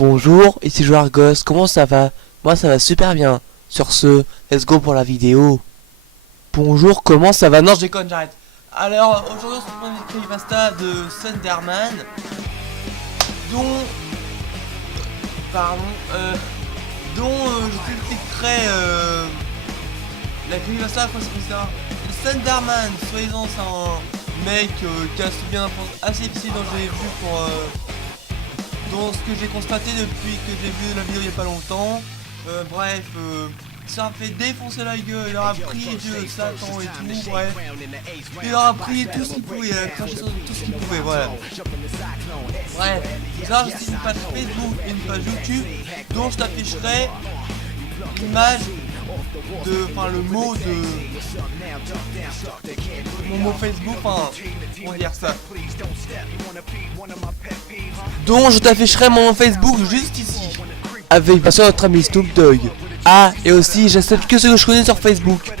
Bonjour, ici Joueur Gosse, comment ça va? Moi ça va super bien. Sur ce, let's go pour la vidéo. Bonjour, comment ça va? Non, je déconne, j'arrête. Alors, aujourd'hui on se retrouve avec Creepypasta de Slenderman, dont... Pardon, je t'expliquerai la Creepypasta, quoi c'est ça? Le Slenderman, soi-disant c'est un mec qui a subi un enfance assez difficile dont j'ai vu pour... dans ce que j'ai constaté depuis que j'ai vu la vidéo il y a pas longtemps. Bref, ça a fait défoncer la gueule, il aura pris Dieu, Satan et tout, bref. Il aura pris tout ce qu'il pouvait, il a craché sur tout ce qu'il pouvait, voilà. Bref, ça c'est une page Facebook et une page YouTube dont je t'afficherai l'image de, enfin le mot de mon mot Facebook, enfin comment dire ça, dont je t'afficherai mon Facebook juste ici avec bien sûr notre ami Snoop Dogg. Ah, et aussi j'accepte que ce que je connais sur Facebook.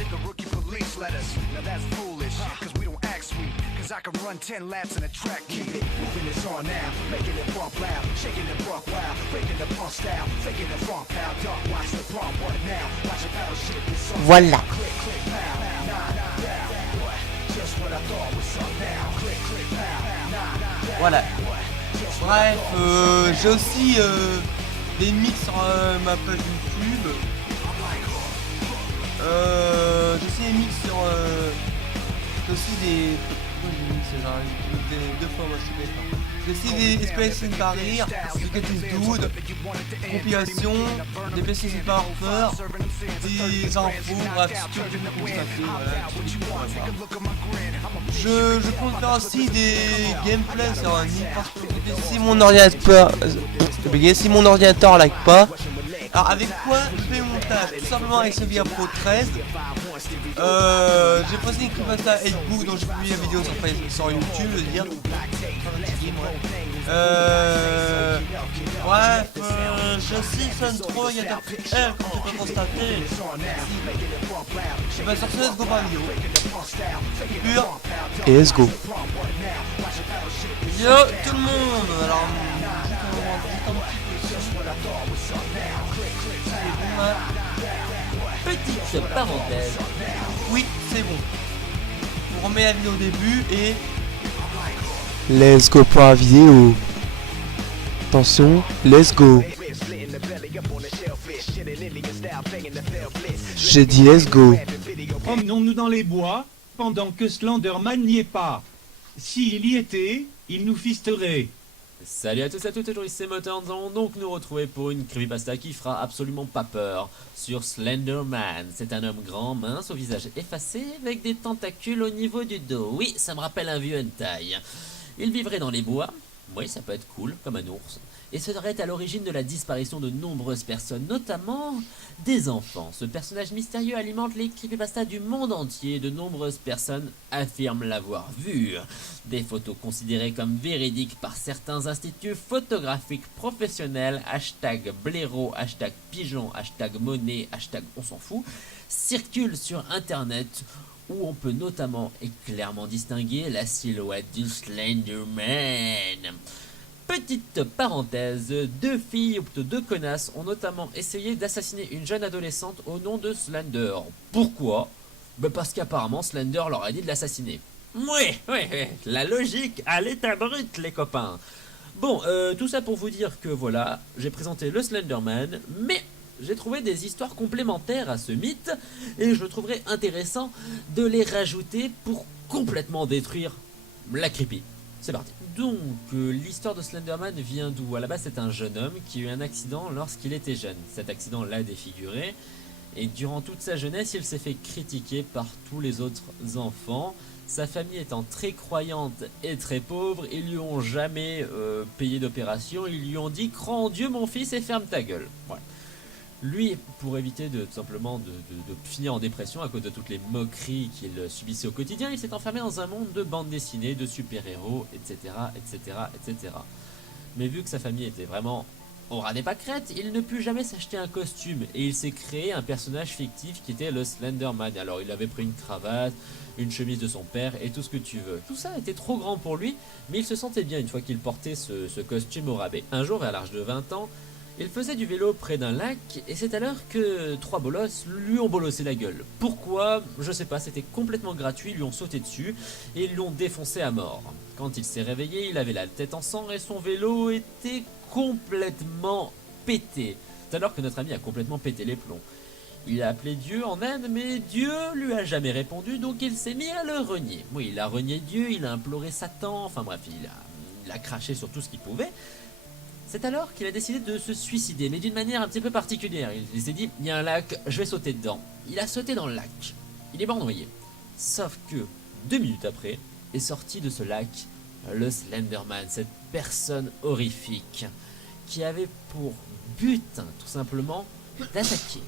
Voilà. Voilà. Bref, j'ai aussi des mix sur ma page YouTube. J'ai aussi des mix sur... j'ai aussi des... Pourquoi j'ai mis ces gens deux fois moi je sais pas. J'ai aussi des espèces de rire, des Catus Dude, compilation, des PCC par peur, des infos, bref, tout ce que vous constatez, voilà. Je compte faire aussi des gameplays sur un si mon ordinateur si mon ordinateur like pas. Alors avec quoi je fais mon montage? Tout simplement avec ce Via Pro 13. J'ai posté une Creepypasta 8book dont j'ai publié la vidéo sur YouTube, je veux dire. Bref, je suis Sun 3, il y a ta petite L comme tu peux constater. Et bah sur ce, let's go par la vidéo. Pur. Et let's go. Yo tout le monde. Alors, petite parenthèse. oui, c'est bon. On remet la vidéo au début et... Let's go pour la vidéo. Attention, let's go. J'ai dit let's go. Promenons-nous dans les bois, pendant que Slenderman n'y est pas. S'il y était, il nous fisterait. Salut à tous et à toutes, aujourd'hui c'est Motor, nous allons donc nous retrouver pour une creepypasta qui fera absolument pas peur sur Slenderman. C'est un homme grand, mince, au visage effacé, avec des tentacules au niveau du dos. Oui, ça me rappelle un vieux hentai. Il vivrait dans les bois, oui ça peut être cool, comme un ours, et serait à l'origine de la disparition de nombreuses personnes, notamment des enfants. Ce personnage mystérieux alimente les creepypastas du monde entier, de nombreuses personnes affirment l'avoir vu. Des photos considérées comme véridiques par certains instituts photographiques professionnels, hashtag blaireau, hashtag pigeon, hashtag monnaie, hashtag on s'en fout, circulent sur internet, où on peut notamment et clairement distinguer la silhouette du Slenderman. Petite parenthèse, deux filles, ou plutôt deux connasses, ont notamment essayé d'assassiner une jeune adolescente au nom de Slender. Pourquoi? Parce qu'apparemment Slender leur a dit de l'assassiner. Oui, la logique à l'état brut les copains. Bon, tout ça pour vous dire que voilà, j'ai présenté le Slenderman, mais j'ai trouvé des histoires complémentaires à ce mythe, et je trouverais intéressant de les rajouter pour complètement détruire la creepy. C'est parti. Donc, l'histoire de Slenderman vient d'où? À la base, c'est un jeune homme qui a eu un accident lorsqu'il était jeune. Cet accident l'a défiguré, et durant toute sa jeunesse, il s'est fait critiquer par tous les autres enfants. Sa famille étant très croyante et très pauvre, ils lui ont jamais payé d'opération. Ils lui ont dit « Crois en Dieu mon fils et ferme ta gueule ». Voilà. Lui, pour éviter tout simplement de finir en dépression à cause de toutes les moqueries qu'il subissait au quotidien, il s'est enfermé dans un monde de bandes dessinées, de super-héros, etc., etc., etc. Mais vu que sa famille était vraiment au ras des pâquerettes, il ne put jamais s'acheter un costume, et il s'est créé un personnage fictif qui était le Slenderman. Alors il avait pris une cravate, une chemise de son père, et tout ce que tu veux. Tout ça était trop grand pour lui, mais il se sentait bien une fois qu'il portait ce costume au rabais. Un jour, vers l'âge de 20 ans, Il faisait du vélo près d'un lac et c'est alors que 3 bolosses lui ont bolossé la gueule. Pourquoi? Je sais pas, c'était complètement gratuit, ils lui ont sauté dessus et ils l'ont défoncé à mort. Quand il s'est réveillé, il avait la tête en sang et son vélo était complètement pété. C'est alors que notre ami a complètement pété les plombs. Il a appelé Dieu en aide, mais Dieu lui a jamais répondu, donc il s'est mis à le renier. Oui, il a renié Dieu, il a imploré Satan, enfin bref, il a craché sur tout ce qu'il pouvait. C'est alors qu'il a décidé de se suicider, mais d'une manière un petit peu particulière. Il s'est dit, il y a un lac, je vais sauter dedans. Il a sauté dans le lac. Il est mort noyé. Sauf que, 2 minutes après, est sorti de ce lac le Slenderman, cette personne horrifique, qui avait pour but, tout simplement, d'attaquer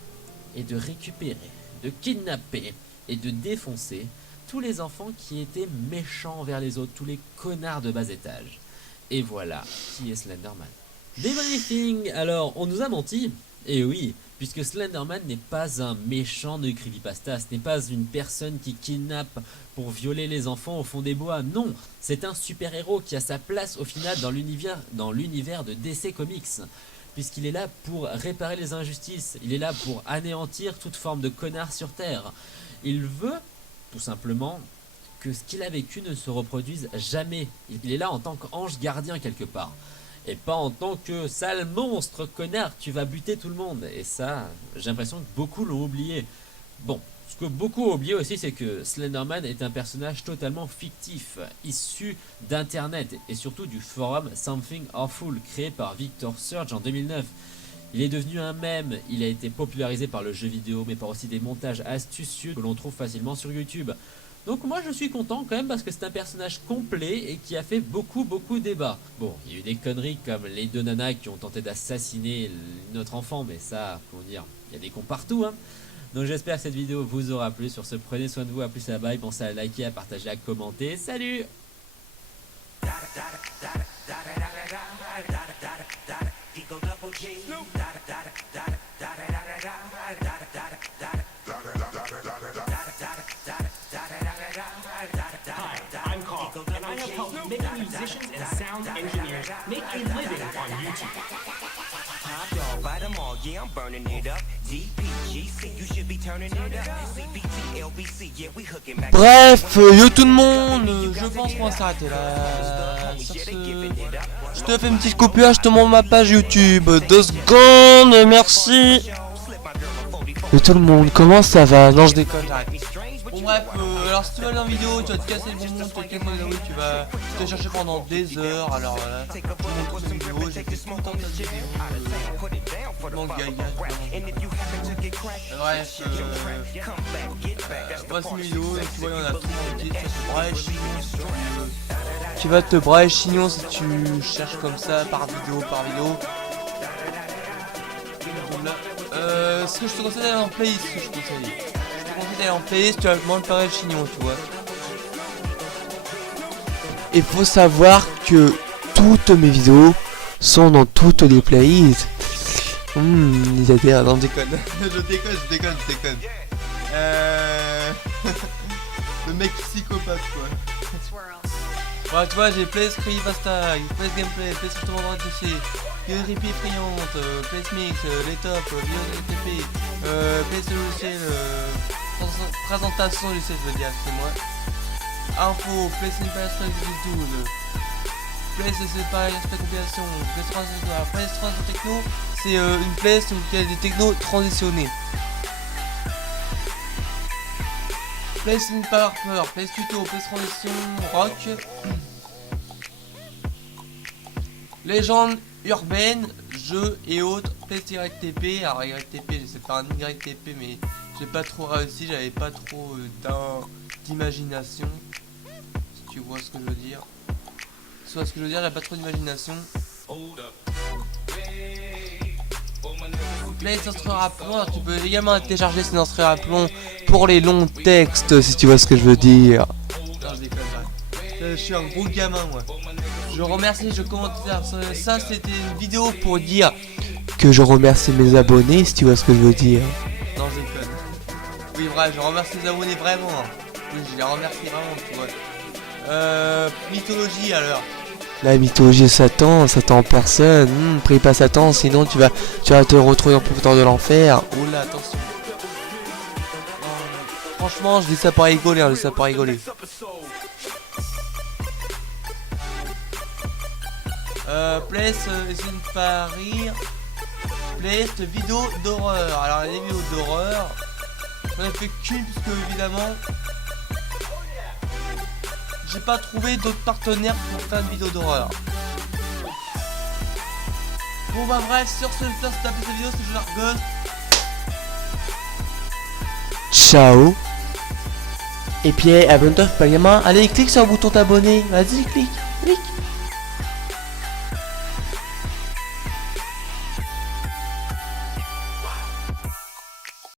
et de récupérer, de kidnapper et de défoncer tous les enfants qui étaient méchants envers les autres, tous les connards de bas étage. Et voilà qui est Slenderman. Débriefing, alors on nous a menti, et oui, puisque Slenderman n'est pas un méchant de creepypasta, ce n'est pas une personne qui kidnappe pour violer les enfants au fond des bois, non, c'est un super-héros qui a sa place au final dans l'univers de DC Comics, puisqu'il est là pour réparer les injustices, il est là pour anéantir toute forme de connard sur Terre. Il veut, tout simplement, que ce qu'il a vécu ne se reproduise jamais. Il est là en tant qu'ange gardien quelque part. Et pas en tant que sale monstre, connard, tu vas buter tout le monde. Et ça, j'ai l'impression que beaucoup l'ont oublié. Bon, ce que beaucoup ont oublié aussi, c'est que Slenderman est un personnage totalement fictif, issu d'internet et surtout du forum Something Awful, créé par Victor Surge en 2009. Il est devenu un mème, il a été popularisé par le jeu vidéo, mais par aussi des montages astucieux que l'on trouve facilement sur YouTube. Donc moi je suis content quand même parce que c'est un personnage complet et qui a fait beaucoup débat. Bon, il y a eu des conneries comme les 2 nanas qui ont tenté d'assassiner notre enfant, mais ça, comment dire, il y a des cons partout, hein. Donc j'espère que cette vidéo vous aura plu. Sur ce, prenez soin de vous, à plus, à bye, pensez à liker, à partager, à commenter. Salut! I'm Carl, and I have helped many musicians and sound engineers make a living on YouTube. Top dog, bite 'em all, yeah, I'm burning it up. DPGC, you should be turning it up. CBT, LBC, yeah, we hooking back. Bref, yo tout le monde, je pense qu'on va s'arrêter là. Sur ce, je te fais une petite coupure, je te montre ma page YouTube. 2 secondes, merci. Yo tout le monde, comment ça va? Non, je déconne, j'arrête. Bon bref, alors si tu vas aller dans la vidéo, tu vas te casser le bonbon, tu vas te casser les oreilles, tu vas te chercher pendant des heures. Alors voilà, je te montre une vidéo, j'ai fait tout le temps de vidéo. Gaga. Bref, voici une vidéo, donc tu vois, il y en a tout le monde. Tu vas te brailler chignon si tu cherches comme ça par vidéo. Ce que je te conseille d'aller en playlist, tu vas vraiment le pareil chignon, tu vois. Il faut savoir que toutes mes vidéos sont dans toutes les playlists. Il y a des... Non, déconne. je déconne. Le mec psychopathe, quoi. Ouais, tu vois, j'ai Place Creepypasta, Place Gameplay, Place Retournement de PC, Repeat Effrayante, Place Mix, les tops, vidéos de TP, Place logiciel, présentation logiciel, je veux dire, c'est moi. Info, Place Impastra, YouTube, Place séparé, aspect compilation, Place 3 techno, c'est une place où il y a des technos transitionnés. Place in Power, Place tuto, Place transition, rock. Légende urbaine, jeux et autres, Place YTP. Alors YTP, j'essaie de faire un YTP mais j'ai pas trop réussi, j'avais pas trop d'imagination. Si tu vois ce que je veux dire. J'avais pas trop d'imagination. Place instruire à plomb, alors tu peux également télécharger ces instruire à plomb pour les longs textes, si tu vois ce que je veux dire. Non, je déconne pas. Je suis un gros gamin, moi. Je remercie, je commente ça, c'était une vidéo pour dire que je remercie mes abonnés, si tu vois ce que je veux dire. Non, je déconne. Oui, vrai, je remercie les abonnés vraiment. Oui, je les remercie vraiment, tu vois. Mythologie alors. La mythologie de Satan, Satan en personne. Prie pas Satan, sinon tu vas te retrouver en profondeur de l'enfer. Oula, attention. Franchement, je dis ça pour rigoler, je dis ça pour rigoler. Place, essaye de pas rire. Place, vidéo d'horreur. Alors, les vidéos d'horreur, j'en ai fait qu'une, parce que évidemment, j'ai pas trouvé d'autres partenaires pour faire une vidéo d'horreur. Bon bah bref, sur ce, j'espère que cette vidéo, c'est Genre Ghost. Ciao. Et puis abonne-toi, pas gamin. Allez, clique sur le bouton t'abonner. Vas-y, clique.